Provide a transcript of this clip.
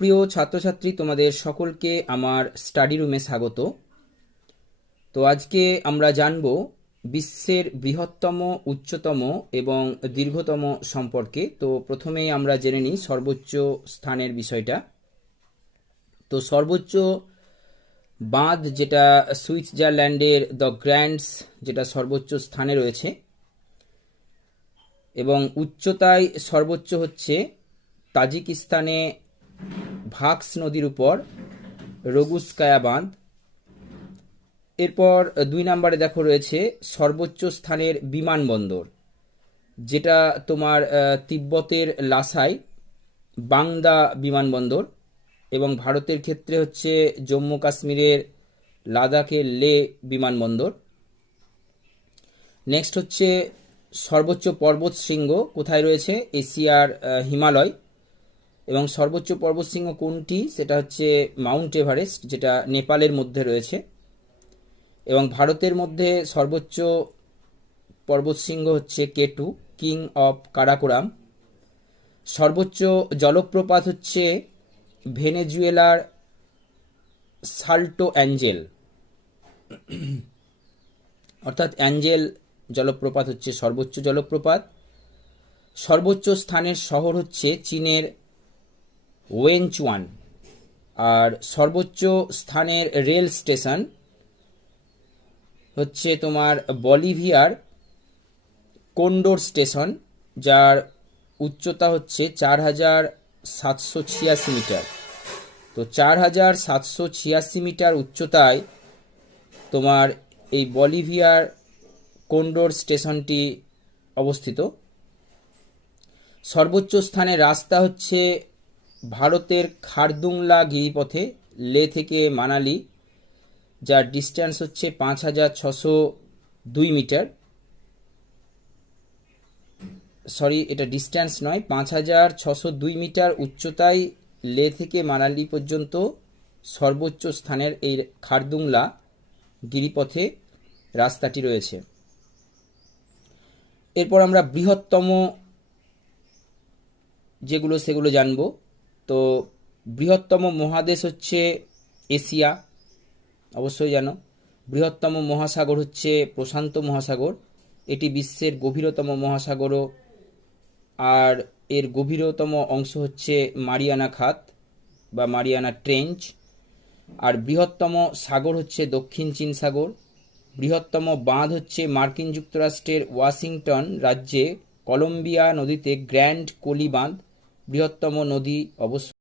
প্রিয় ছাত্রছাত্রী, তোমাদের সকলকে আমার স্টাডি রুমে স্বাগত। তো আজকে আমরা জানব বিশ্বের বৃহত্তম, উচ্চতম এবং দীর্ঘতম সম্পর্কে। তো প্রথমেই আমরা জেনে নিই সর্বোচ্চ স্থানের বিষয়টা। তো সর্বোচ্চ বাঁধ যেটা সুইজারল্যান্ডের দ্য গ্র্যান্ডস, যেটা সর্বোচ্চ স্থানে রয়েছে, এবং উচ্চতায় সর্বোচ্চ হচ্ছে তাজিকিস্তানে ভাক্স নদীর উপর রগুস্কায়া বাঁধ। এরপর 2 নম্বরে দেখো রয়েছে সর্বোচ্চ স্থানের বিমানবন্দর, যেটা তোমার তিব্বতের লাসাই বাংদা বিমানবন্দর, এবং ভারতের ক্ষেত্রে হচ্ছে জম্মু কাশ্মীরের লাদাখের লে বিমানবন্দর। নেক্সট হচ্ছে সর্বোচ্চ পর্বত শৃঙ্গ কোথায় রয়েছে, এশিয়ার হিমালয়। এবং সর্বোচ্চ পর্বতশৃঙ্গ কোনটি, সেটা হচ্ছে মাউন্ট এভারেস্ট, যেটা নেপালের মধ্যে রয়েছে। এবং ভারতের মধ্যে সর্বোচ্চ পর্বতশৃঙ্গ হচ্ছে কেটু, কিং অফ কারাকোরাম। সর্বোচ্চ জলপ্রপাত হচ্ছে ভেনেজুয়েলার সাল্টো অ্যাঞ্জেল, অর্থাৎ অ্যাঞ্জেল জলপ্রপাত হচ্ছে সর্বোচ্চ জলপ্রপাত। সর্বোচ্চ স্থানের শহর হচ্ছে চীনের ওয়েনচুয়ান। আর সর্বোচ্চ স্থানের রেল স্টেশন হচ্ছে তোমার বলিভিয়ার কোন্ডোর স্টেশন, যার উচ্চতা হচ্ছে 4786 মিটার। তো 4786 মিটার উচ্চতায় তোমার এই বলিভিয়ার কোন্ডোর স্টেশনটি অবস্থিত। সর্বোচ্চ স্থানে রাস্তা হচ্ছে ভারতের খারদুংলা গিরিপথে লে থেকে মানালি, যার ডিস্ট্যান্স হচ্ছে 5602 মিটার। সরি, এটা ডিস্ট্যান্স নয়, 5602 মিটার উচ্চতায় লে থেকে মানালি পর্যন্ত সর্বোচ্চ স্থানের এই খারদুংলা গিরিপথে রাস্তাটি রয়েছে। এরপর আমরা বৃহত্তম যেগুলো সেগুলো জানব। তো বৃহত্তম মহাদেশ হচ্ছে এশিয়া, অবশ্যই জানো। বৃহত্তম মহাসাগর হচ্ছে প্রশান্ত মহাসাগর, এটি বিশ্বের গভীরতম মহাসাগরও। আর এর গভীরতম অংশ হচ্ছে মারিয়ানা খাত বা মারিয়ানা ট্রেঞ্চ। আর বৃহত্তম সাগর হচ্ছে দক্ষিণ চীন সাগর। বৃহত্তম বাঁধ হচ্ছে মার্কিন যুক্তরাষ্ট্রের ওয়াশিংটন রাজ্যে কলম্বিয়া নদীতে গ্র্যান্ড কোলি বাঁধ। বৃহত্তম নদী অবশ্য